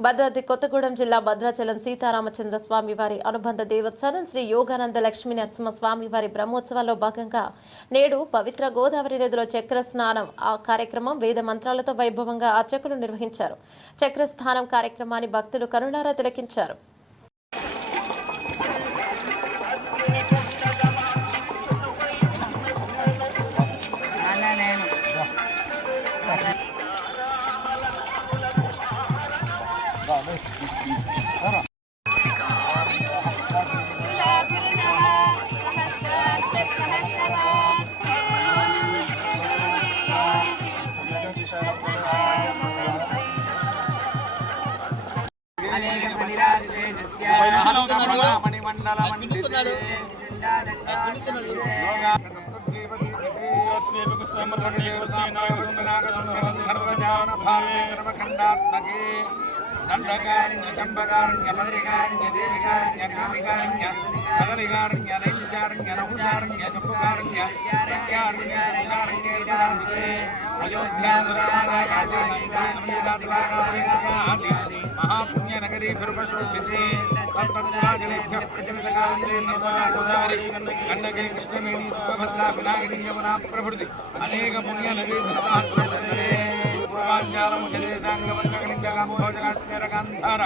భద్రాద్రి కొత్తగూడెం జిల్లా భద్రాచలం సీతారామచంద్ర స్వామి వారి అనుబంధ దేవస్థానం శ్రీ యోగానంద లక్ష్మీ నరసింహ స్వామి వారి బ్రహ్మోత్సవాల్లో భాగంగా నేడు పవిత్ర గోదావరి నదిలో చక్ర స్నానం ఆ కార్యక్రమం వేద మంత్రాలతో వైభవంగా అర్చకులు నిర్వహించారు. చక్ర స్నానం కార్యక్రమాన్ని భక్తులు కనులారా తిలకించారు. దండకారణ్య చంపకారణ్య మధురికారణ్య దేవికారణ్య కామికారణ్య కదలికారణ్య నైమిషారణ్య నహుషారణ్య జంబుకారణ్య సత్యారణ్య రుషారణ్య महापुण्य नगरी ध्रुवशोभिते तत्तत्वाजलेभ्यः प्रचलितकाले नर्मदा गोदावरी गण्डकी कृष्णवेणी तुंगभद्रा पिनाकिनी यमुना प्रभृति अनेक पुण्य नदी सदाहृदये पूर्वाञ्चालं जलेसाङ्गवङ्गकलिङ्गकाम्भोजनास्म्यरकान्धार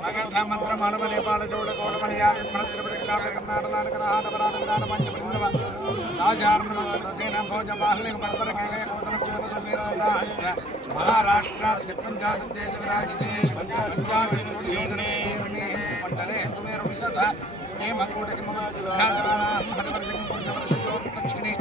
मगध मन्त्रमाणव नेपाल चोडकोडमणियाल मणत्रिपतिकराट कर्नाटकानकराट पञ्चपरिन्दव दाशार्णमस्तेन भोज बाहुलिक पर्वर केले भोजन कुलमत वीराष्ट्र महाराष्ट्रात् पंचाशत् देश विराजिते पंचाशत् योजने मंडले सुमेर विशद हेमकूट हिमवत् सिद्धाचराणां हरिवर्षं पुण्यवर्षयोर्दक्षिणे